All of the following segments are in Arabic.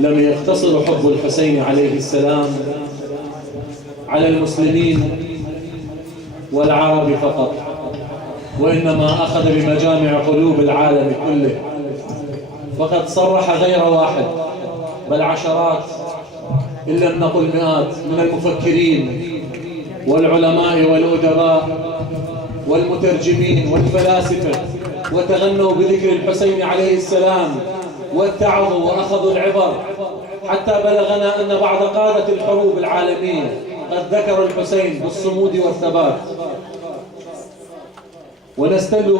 لم يقتصر حب الحسين عليه السلام على المسلمين والعرب فقط، وإنما أخذ بمجامع قلوب العالم كله. فقد صرح غير واحد بل عشرات إن لم نقل مئات من المفكرين والعلماء والأدباء والمترجمين والفلاسفة وتغنوا بذكر الحسين عليه السلام واتعظوا وأخذوا العبر، حتى بلغنا أن بعض قادة الحروب العالمية قد ذكروا الحسين بالصمود والثبات. ونستل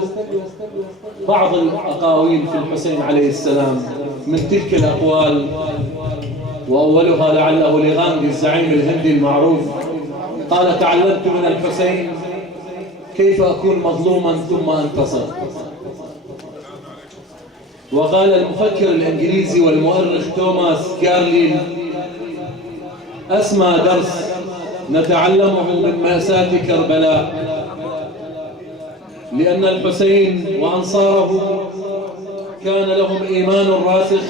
بعض الأقاويل في الحسين عليه السلام من تلك الأقوال، وأولها لعله لغاندي الزعيم الهندي المعروف قال: تعلمت من الحسين كيف أكون مظلوما ثم أنتصر. وقال المفكر الإنجليزي والمؤرخ توماس كارليل: أسمى درس نتعلمه من مأساة كربلاء، لأن الحسين وأنصاره كان لهم إيمان راسخ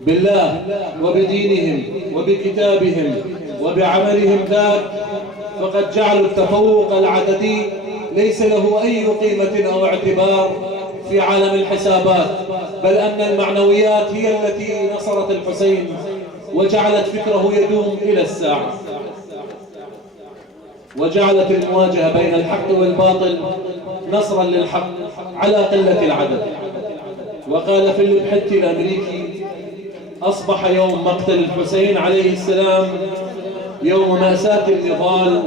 بالله وبدينهم وبكتابهم وبعملهم ذاك، فقد جعلوا التفوق العددي ليس له أي قيمة أو اعتبار في عالم الحسابات، بل أن المعنويات هي التي نصرت الحسين وجعلت فكره يدوم إلى الساعة، وجعلت المواجهة بين الحق والباطل نصرا للحق على قلة العدد. وقال فيليب حتي الأمريكي: أصبح يوم مقتل الحسين عليه السلام يوم مأساة النضال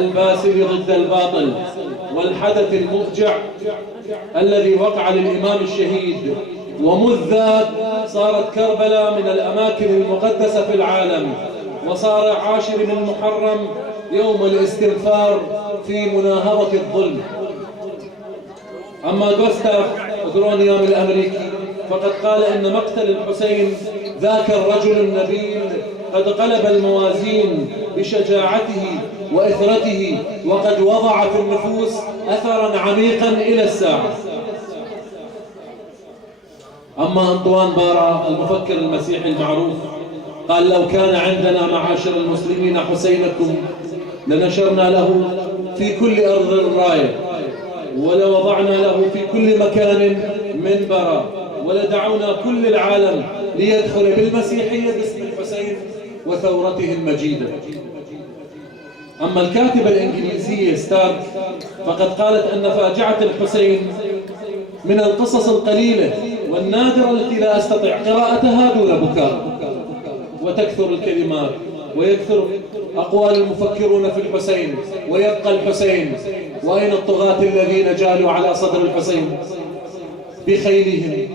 الباسل ضد الباطل، والحدث المفجع الذي وقع للإمام الشهيد. ومذ ذاك صارت كربلاء من الأماكن المقدسة في العالم، وصار 10 من محرم يوم الاستغفار في مناهضة الظلم. أما غوستاف غرونيوم الأمريكي فقد قال إن مقتل الحسين ذاك الرجل النبيل قد قلب الموازين بشجاعته وإثرته، وقد وضع في النفوس أثرا عميقا إلى الساعة. أما أنطوان بارا المفكر المسيحي المعروف قال: لو كان عندنا معاشر المسلمين حسينكم لنشرنا له في كل أرض الراية، ولوضعنا له في كل مكان منبرا، ولدعونا كل العالم ليدخل بالمسيحية باسم الحسين وثورته المجيدة. أما الكاتبة الإنجليزية ستارك فقد قالت أن فاجعة الحسين من القصص القليلة والنادرة التي لا أستطيع قراءتها دون بكاء. وتكثر الكلمات ويكثر أقوال المفكرون في الحسين، ويبقى الحسين. وأين الطغاة الذين جالوا على صدر الحسين بخيلهم؟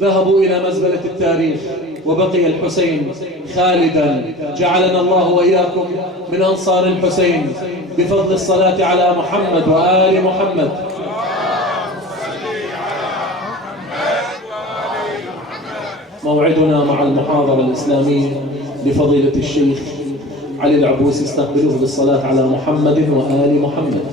ذهبوا إلى مزبلة التاريخ، وبقي الحسين خالدا. جعلنا الله وإياكم من أنصار الحسين بفضل الصلاة على محمد وآل محمد. موعدنا مع المحاضرة الإسلامية لفضيلة الشيخ علي العبوسي، استقبلوه بالصلاة على محمد وآل محمد.